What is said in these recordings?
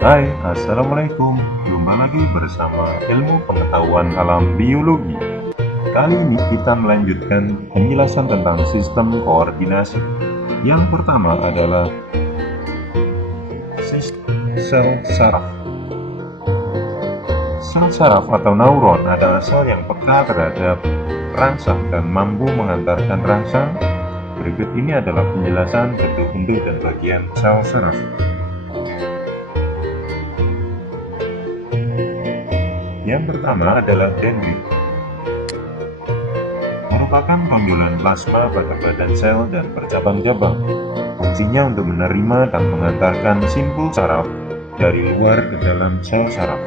Hai, Assalamualaikum. Jumpa lagi bersama ilmu pengetahuan alam biologi. Kali ini kita melanjutkan penjelasan tentang sistem koordinasi. Yang pertama adalah sel saraf. Sel saraf atau neuron adalah sel yang peka terhadap rangsang dan mampu mengantarkan rangsang. Berikut ini adalah penjelasan bentuk-bentuk dan bagian sel saraf. Yang pertama adalah dendrit, merupakan tonjolan plasma pada badan sel dan bercabang-cabang. Fungsinya untuk menerima dan mengantarkan simpul saraf dari luar ke dalam sel saraf.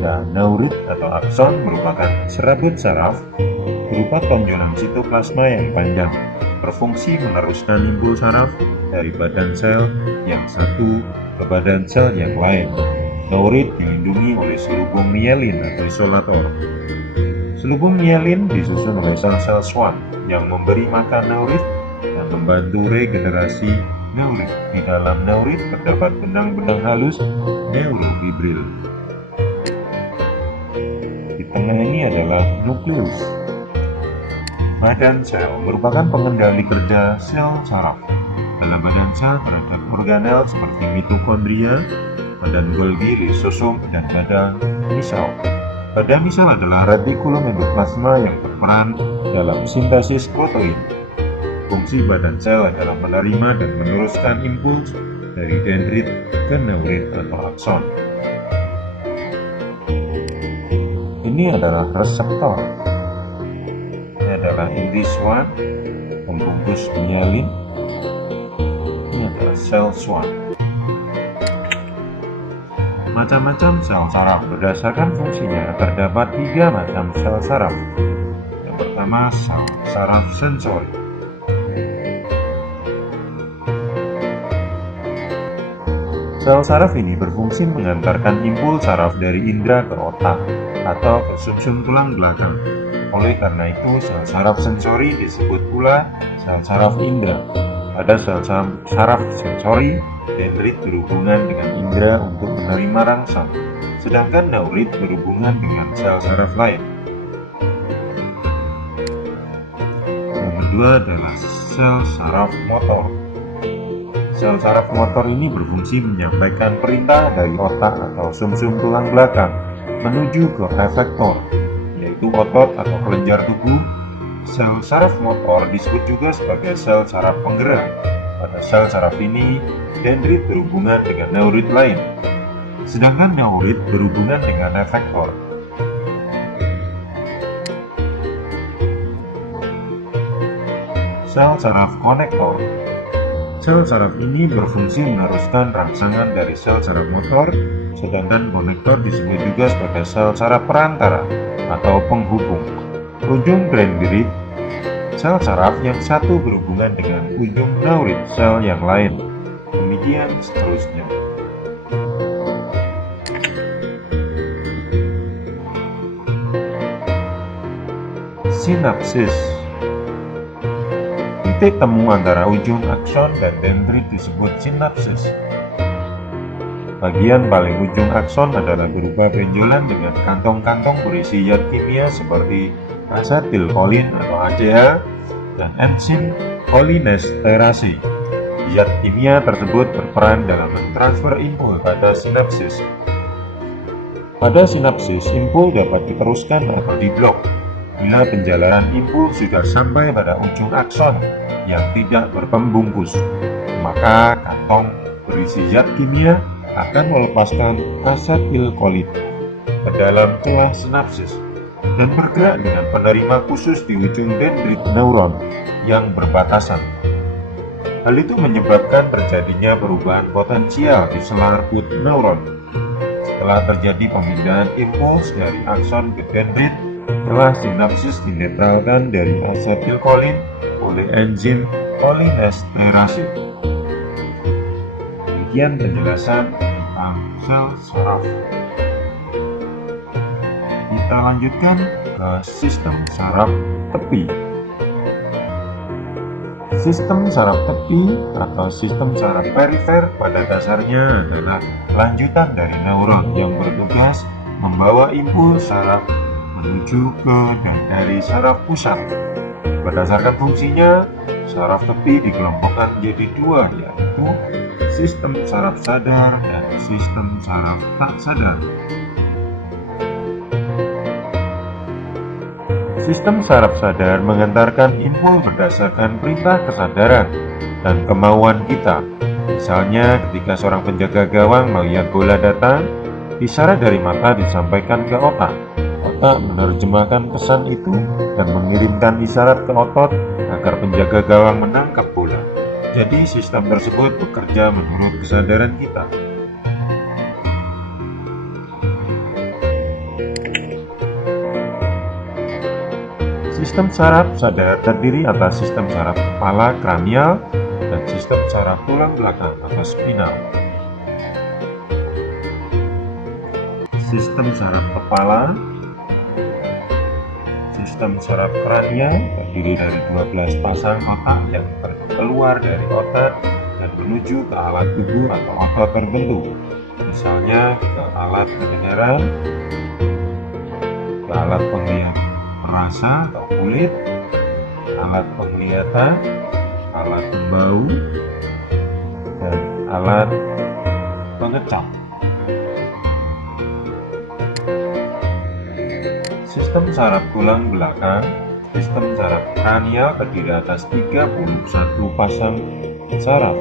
Dan neurit atau akson merupakan serabut saraf berupa tonjolan sitoplasma yang panjang, berfungsi meneruskan impul saraf dari badan sel yang satu ke badan sel yang lain. Neurit dilindungi oleh selubung mielin atau isolator. Selubung mielin disusun oleh sel-sel Schwann yang memberi makan neurit dan membantu regenerasi neurit. Di dalam neurit terdapat benang-benang halus neurofibril. Di tengah ini adalah nukleus. Badan sel merupakan pengendali kerja sel saraf. Dalam badan sel terdapat organel seperti mitokondria, badan Golgi, lisosom, dan badan misel. Badan misel adalah retikulum endoplasma yang berperan dalam sintesis protein. Fungsi badan sel adalah menerima dan meneruskan impuls dari dendrit ke neurit atau akson. Ini adalah reseptor. Ini adalah inti Schwann, pembungkus mielin. Ini adalah sel Schwann. Macam-macam sel saraf berdasarkan fungsinya terdapat 3 macam sel saraf. Yang pertama, sel saraf sensori. Sel saraf ini berfungsi mengantarkan impul saraf dari indera ke otak atau ke sumsum tulang belakang. Oleh karena itu, sel saraf sensori disebut pula sel saraf indera. Pada sel saraf sensori, dendrit berhubungan dengan indera untuk menerima rangsang, sedangkan neurit berhubungan dengan sel saraf lain. Yang kedua adalah sel saraf motor. Sel saraf motor ini berfungsi menyampaikan perintah dari otak atau sumsum tulang belakang menuju ke efektor, yaitu otot atau kelenjar tubuh. Sel saraf motor disebut juga sebagai sel saraf penggerak. Pada sel saraf ini, dendrit berhubungan dengan neurit lain, sedangkan neurit berhubungan dengan efektor. Sel saraf konektor. Sel saraf ini berfungsi meneruskan rangsangan dari sel saraf motor, sedangkan konektor disebut juga sebagai sel saraf perantara atau penghubung. Ujung dendrit sel saraf yang satu berhubungan dengan ujung neurit sel yang lain. Demikian seterusnya. Sinapsis. Titik temu antara ujung akson dan dendrit disebut sinapsis. Bagian paling ujung akson adalah berupa benjolan dengan kantong-kantong berisi zat kimia seperti asetilkolin atau ACA dan enzim kolinesterase. Zat kimia tersebut berperan dalam mentransfer impul pada sinapsis. Pada sinapsis, impul dapat diteruskan atau diblok. Bila penjalanan impul sudah sampai pada ujung akson yang tidak berpembungkus, maka kantong berisi zat kimia akan melepaskan asetilkolin ke dalam celah sinapsis dan bergerak dengan penerima khusus di ujung dendrit neuron yang berbatasan. Hal itu menyebabkan terjadinya perubahan potensial di selarbut neuron. Setelah terjadi pemindahan impuls dari akson ke dendrit, celah sinapsis dinetralkan dari asetilkolin oleh enzim kolinesterase. Demikian penjelasan tentang sel saraf. kita lanjutkan ke sistem saraf tepi. Sistem saraf tepi atau sistem saraf perifer pada dasarnya adalah lanjutan dari neuron yang bertugas membawa impuls saraf menuju ke dan dari saraf pusat. Berdasarkan fungsinya, saraf tepi dikelompokkan menjadi dua, yaitu sistem saraf sadar dan sistem saraf tak sadar. Sistem saraf sadar mengantarkan impuls berdasarkan perintah kesadaran dan kemauan kita. Misalnya ketika seorang penjaga gawang melihat bola datang, isyarat dari mata disampaikan ke otak. Otak menerjemahkan pesan itu dan mengirimkan isyarat ke otot agar penjaga gawang menangkap bola. Jadi sistem tersebut bekerja menurut kesadaran kita. Sistem saraf sadar terdiri atas sistem saraf kepala kranial dan sistem saraf tulang belakang atau spinal. Sistem saraf kepala, sistem saraf kranial terdiri dari 12 pasang otak yang keluar dari otak dan menuju ke alat tubuh atau otot tertentu. Misalnya ke alat pendengaran, ke alat penglihatan rasa atau kulit, alat penglihatan, alat pembau, dan alat pengecap. Sistem saraf tulang belakang, sistem saraf kranial terdiri atas 31 pasang saraf.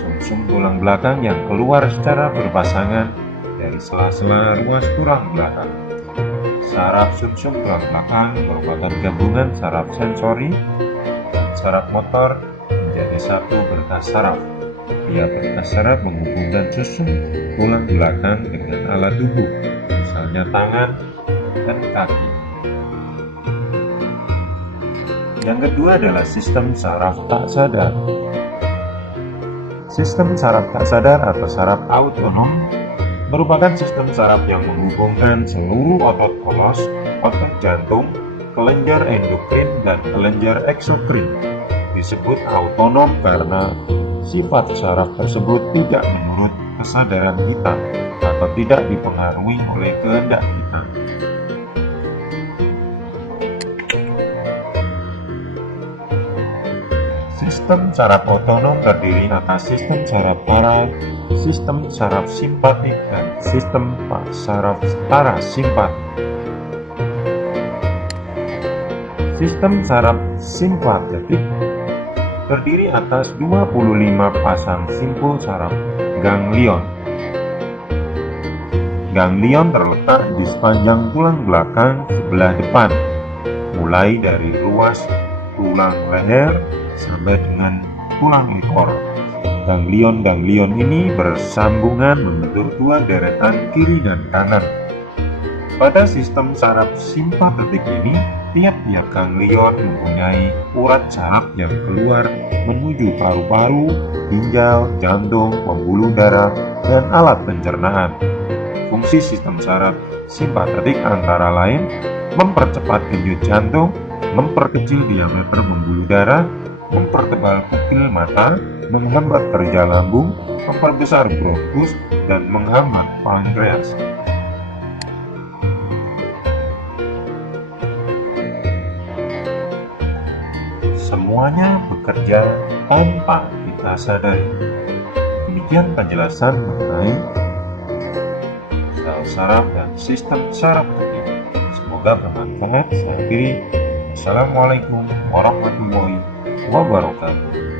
Sumsum tulang belakang yang keluar secara berpasangan dari sela-sela ruas tulang belakang. Saraf sumsum tulang belakang merupakan gabungan saraf sensori dan saraf motor menjadi satu berkas saraf. Tiap berkas saraf menghubungkan sumsum tulang belakang dengan alat tubuh, misalnya tangan dan kaki. Yang kedua adalah sistem saraf tak sadar. Sistem saraf tak sadar atau saraf autonom merupakan sistem saraf yang menghubungkan seluruh otot polos, otot jantung, kelenjar endokrin, dan kelenjar eksokrin. Disebut autonom karena sifat saraf tersebut tidak menurut kesadaran kita atau tidak dipengaruhi oleh kehendak kita. Sistem saraf otonom terdiri atas sistem saraf paral, sistem saraf simpatik, dan sistem saraf parasimpatik. Sistem saraf simpatetik terdiri atas 25 pasang simpul saraf ganglion. Ganglion terletak di sepanjang tulang belakang sebelah depan, mulai dari ruas tulang leher sampai dengan tulang ekor. Ganglion-ganglion ini bersambungan membentuk dua deretan kiri dan kanan. Pada sistem saraf simpatetik ini, tiap-tiap ganglion mempunyai urat saraf yang keluar menuju paru-paru, ginjal, jantung, pembuluh darah, dan alat pencernaan. Fungsi sistem saraf simpatetik antara lain mempercepat denyut jantung, memperkecil diameter pembuluh darah, mempertebal pupil mata, menghambat kerja lambung, memperbesar bronkus, dan menghambat pankreas. Semuanya bekerja tanpa kita sadari. Demikian penjelasan mengenai sel saraf dan sistem saraf tepi. Semoga bermanfaat. Saya akhiri. Assalamualaikum warahmatullahi wabarakatuh.